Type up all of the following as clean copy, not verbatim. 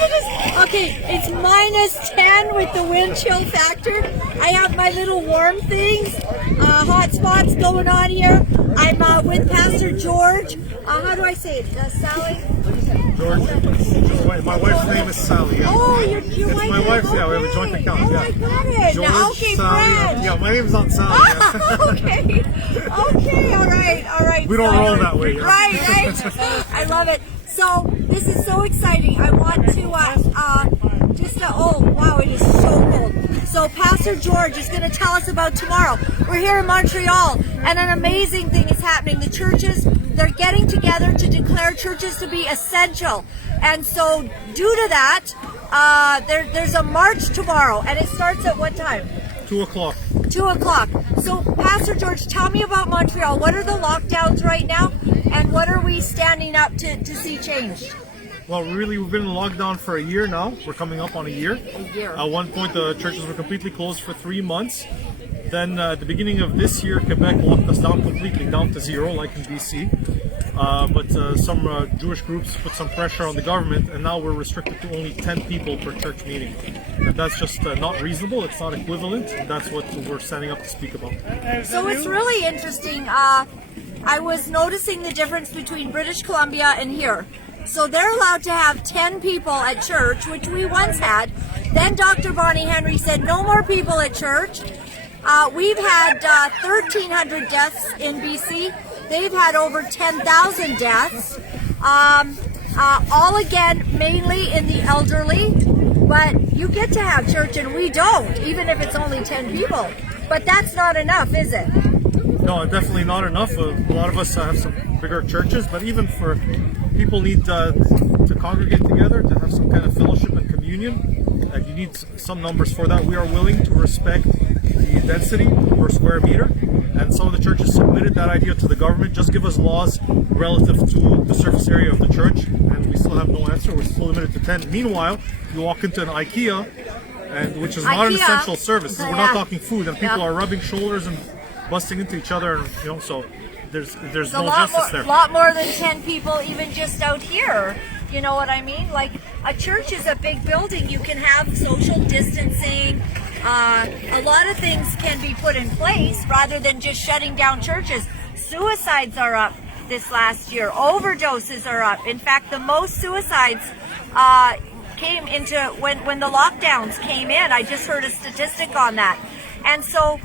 goodness. Okay, it's -10 with the wind chill factor. I have my little warm things, hot spots going on here. I'm with Pastor George. How do I say it? Sally? George. My wife's name is Sally. Yeah. Oh, your wife. My wife's, yeah, we have a joint account. Oh, yeah. I got it. George, Okay, Sally. Fred. Yeah, my name's not Sally. Yeah. Okay, all right. We don't roll that way. Yeah. Right. I love it. So this is so exciting. I want to oh wow, it is so cold. So Pastor George is going to tell us about tomorrow. We're here in Montreal, and an amazing thing is happening. The churches, they're getting together to declare churches to be essential, and so due to that, there's a march tomorrow, and it starts at what time? 2 o'clock. 2 o'clock. So, Pastor George, tell me about Montreal. What are the lockdowns right now, and what are we standing up to see changed? Well, really, we've been in lockdown for a year now. We're coming up on a year. At one point, the churches were completely closed for 3 months. Then, at the beginning of this year, Quebec locked us down completely, down to 0, like in BC. But some Jewish groups put some pressure on the government, and now we're restricted to only 10 people per church meeting. And that's just not reasonable. It's not equivalent. That's what we're standing up to speak about. So it's really interesting. I was noticing the difference between British Columbia and here. So they're allowed to have 10 people at church, which we once had. Then Dr. Bonnie Henry said no more people at church. We've had 1,300 deaths in BC. They've had over 10,000 deaths. All again, mainly in the elderly. But you get to have church and we don't, even if it's only 10 people. But that's not enough, is it? No, definitely not enough. A lot of us have some bigger churches, but even for people need to congregate together, to have some kind of fellowship and communion, and you need some numbers for that. We are willing to respect the density per square meter, and some of the churches submitted that idea to the government. Just give us laws relative to the surface area of the church, and we still have no answer. We're still limited to 10. Meanwhile, you walk into an IKEA, which is not an essential service. We're not talking food, and people are rubbing shoulders and busting into each other, and so there's no justice there. A lot more than 10 people, even just out here. You know what I mean? Like, a church is a big building. You can have social distancing. A lot of things can be put in place rather than just shutting down churches. Suicides are up this last year. Overdoses are up. In fact, the most suicides came into when the lockdowns came in. I just heard a statistic on that. And so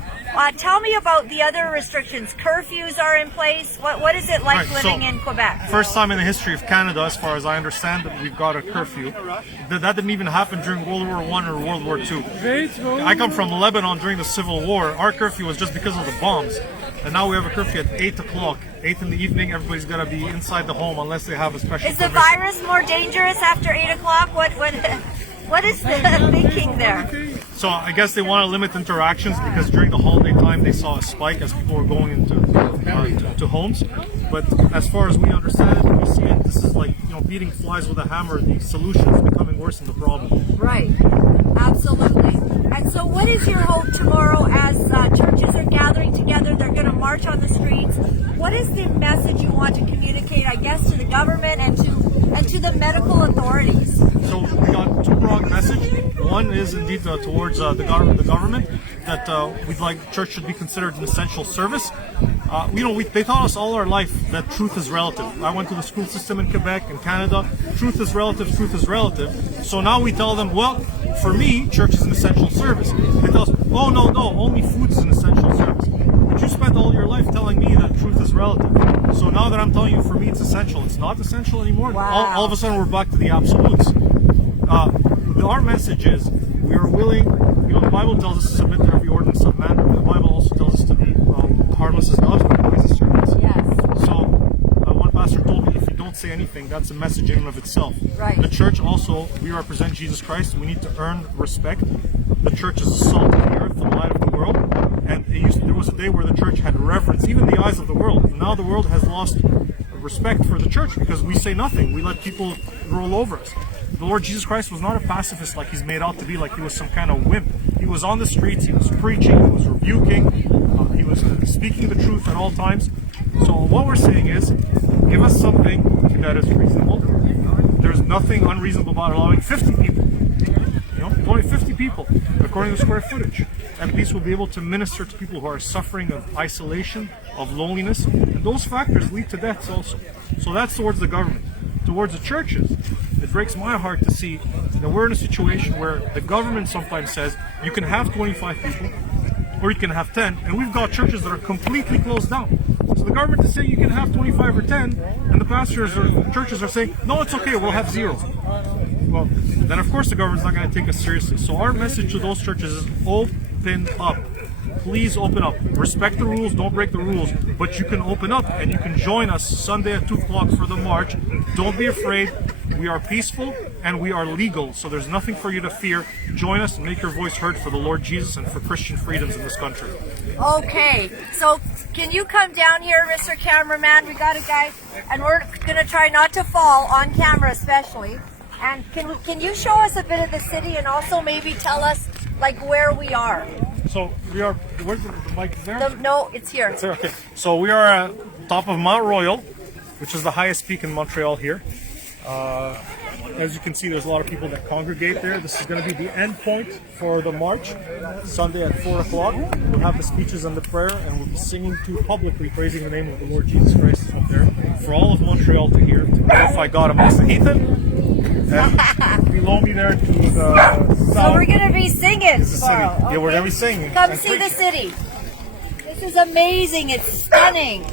tell me about the other restrictions. Curfews are in place. What is it like living in Quebec? First time in the history of Canada, as far as I understand, that we've got a curfew. That didn't even happen during World War I or World War II. I come from Lebanon during the Civil War. Our curfew was just because of the bombs. And now we have a curfew at 8 o'clock. 8 in the evening, everybody's got to be inside the home unless they have a special Is the virus more dangerous after 8 o'clock? What is the thinking there? So I guess they want to limit interactions because during the holiday time they saw a spike as people were going into homes. But as far as we understand it, we see it, this is like beating flies with a hammer. The solution is becoming worse than the problem. Right, absolutely. And so what is your hope tomorrow as churches are gathering together? They're going to march on the streets. What is the message you want to communicate, I guess, to the government and to the medical authorities? So we got two broad messages. One is indeed towards the government that we'd like church should be considered an essential service. They taught us all our life that truth is relative. I went to the school system in Quebec and Canada. Truth is relative, truth is relative. So now we tell them, well, for me, church is an essential service. They tell us, oh, no, only food is an essential service. But you spent all your life telling me that truth is relative. So now that I'm telling you, for me, it's essential. It's not essential anymore. Wow. All of a sudden, we're back to the absolutes. Our message is we are willing. The Bible tells us to submit to every ordinance of man. The Bible also tells us to be harmless as doves, but wise as serpents. Yes. So one pastor told me, if you don't say anything, that's a message in and of itself. Right. The church also, we represent Jesus Christ. We need to earn respect. The church is the salt of the earth, the light of the world. And there was a day where the church had reverence, even the eyes of the world. Now the world has lost respect for the church because we say nothing. We let people roll over us. The Lord Jesus Christ was not a pacifist like he's made out to be, like he was some kind of wimp. He was on the streets, he was preaching, he was rebuking, he was speaking the truth at all times. So what we're saying is, give us something that is reasonable. there's nothing unreasonable about allowing 50 people. Only 50 people, according to square footage. At least we'll be able to minister to people who are suffering of isolation, of loneliness, and those factors lead to deaths also. So that's towards the government. Towards the churches, it breaks my heart to see that we're in a situation where the government sometimes says you can have 25 people or you can have 10, and we've got churches that are completely closed down. So the government is saying you can have 25 or 10, and the pastors or churches are saying, no, it's okay, we'll have 0. Well, then of course the government's not going to take us seriously. So our message to those churches is open up. Please open up. Respect the rules, don't break the rules, but you can open up and you can join us Sunday at 2 o'clock for the march. Don't be afraid. We are peaceful and we are legal, so there's nothing for you to fear. Join us and make your voice heard for the Lord Jesus and for Christian freedoms in this country. Okay, so can you come down here, Mr. Cameraman? We got a guy, and we're going to try not to fall on camera especially. And can you show us a bit of the city and also maybe tell us like where we are? So we are, where's the mic there? No, it's here. It's there, okay. So we are at top of Mount Royal, which is the highest peak in Montreal here. As you can see, there's a lot of people that congregate there. This is going to be the end point for the march, Sunday at 4 o'clock. We'll have the speeches and the prayer, and we'll be singing to publicly, praising the name of the Lord Jesus Christ up there for all of Montreal to hear, to glorify God amongst the heathen. And below me there to the south. So we're going to be singing tomorrow. Okay. Yeah, we're going to be singing. Come see the city. This is amazing. It's stunning.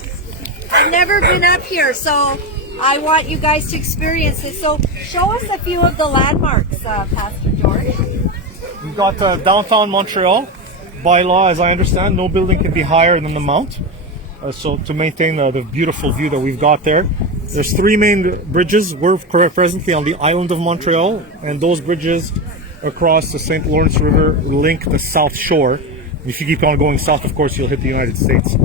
I've never been up here, so I want you guys to experience this. So show us a few of the landmarks, Pastor George. We've got downtown Montreal. By law, as I understand, no building can be higher than the mount. So to maintain the beautiful view that we've got there. There's 3 main bridges. We're presently on the island of Montreal, and those bridges across the St. Lawrence River link the South Shore. If you keep on going south, of course, you'll hit the United States.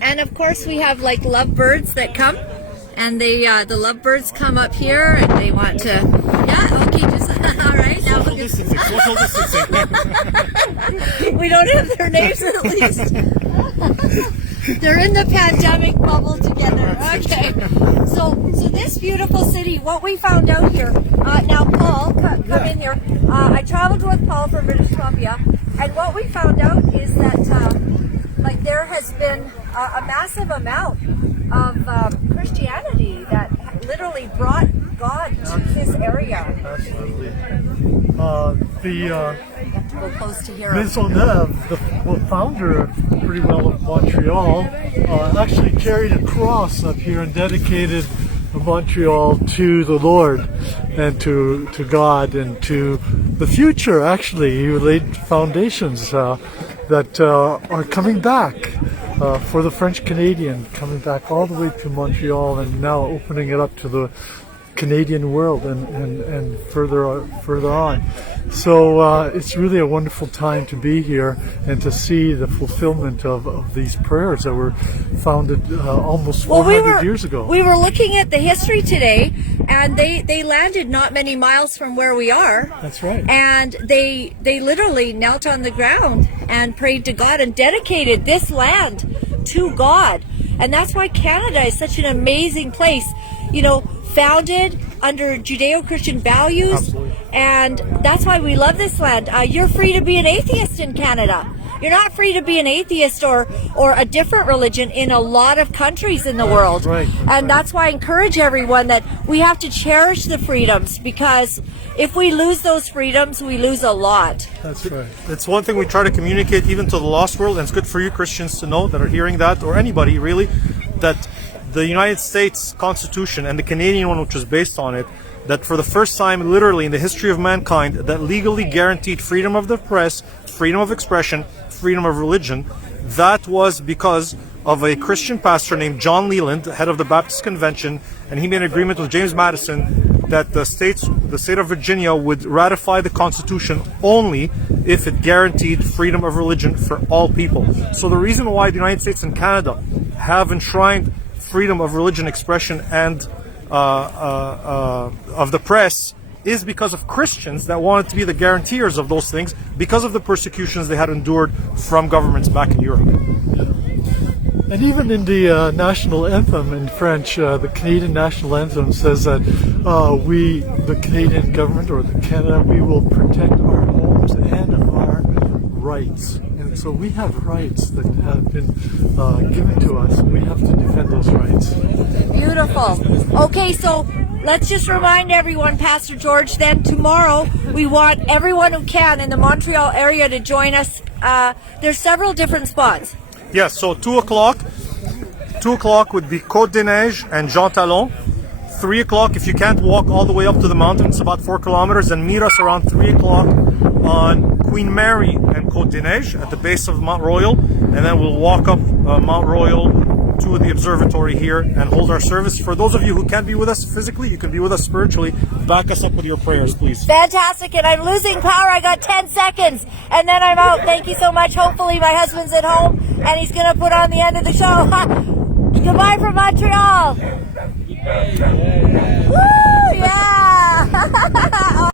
And of course, we have like lovebirds that come, and they the lovebirds come up here, and they want to. Yeah, okay, just all right. Now Social distancing. Social distancing. we don't have their names at least. They're in the pandemic bubble together. Okay. So this beautiful city, what we found out here, now Paul, come in here. I traveled with Paul from British Columbia, and what we found out is that like there has been a massive amount of Christianity that literally brought God to this area. Absolutely. We're close to here. Maisonneuve, the founder pretty well of Montreal, actually carried a cross up here and dedicated Montreal to the Lord and to God and to the future. Actually, he laid foundations that are coming back for the French Canadian, coming back all the way to Montreal and now opening it up to the Canadian world and further on. So it's really a wonderful time to be here and to see the fulfillment of these prayers that were founded almost 400 years ago. We were looking at the history today, and they landed not many miles from where we are. That's right. And they literally knelt on the ground and prayed to God and dedicated this land to God. And that's why Canada is such an amazing place. You know, founded under Judeo-Christian values. Absolutely. And that's why we love this land. You're free to be an atheist in Canada. You're not free to be an atheist or a different religion in a lot of countries in the world. Right. And that's why I encourage everyone that we have to cherish the freedoms, because if we lose those freedoms, we lose a lot. That's right. It's one thing we try to communicate even to the lost world, and it's good for you Christians to know that are hearing that, or anybody really, that the United States Constitution and the Canadian one, which was based on it, that for the first time literally in the history of mankind, that legally guaranteed freedom of the press, freedom of expression, freedom of religion. That was because of a Christian pastor named John Leland, head of the Baptist Convention, and he made an agreement with James Madison that the state of Virginia would ratify the Constitution only if it guaranteed freedom of religion for all people. So the reason why the United States and Canada have enshrined freedom of religion, expression, and of the press is because of Christians that wanted to be the guarantors of those things because of the persecutions they had endured from governments back in Europe. And even in the national anthem in French, the Canadian national anthem says that we, the Canadian government or the Canada, we will protect our homes and our rights. And so we have rights that have been given to us, and we have to defend those rights. Beautiful. Okay, so let's just remind everyone, Pastor George, then tomorrow we want everyone who can in the Montreal area to join us. There's several different spots. Yes, so 2 o'clock. 2 o'clock would be Côte des Neiges and Jean Talon. 3 o'clock, if you can't walk all the way up to the mountain, it's about 4 kilometers, and meet us around 3 o'clock on Queen Mary and Côte des Neiges at the base of Mount Royal, and then we'll walk up Mount Royal to the observatory here and hold our service. For those of you who can't be with us physically, you can be with us spiritually. Back us up with your prayers, please. Fantastic, and I'm losing power. I got 10 seconds, and then I'm out. Thank you so much. Hopefully my husband's at home, and he's going to put on the end of the show. Goodbye from Montreal. Woo!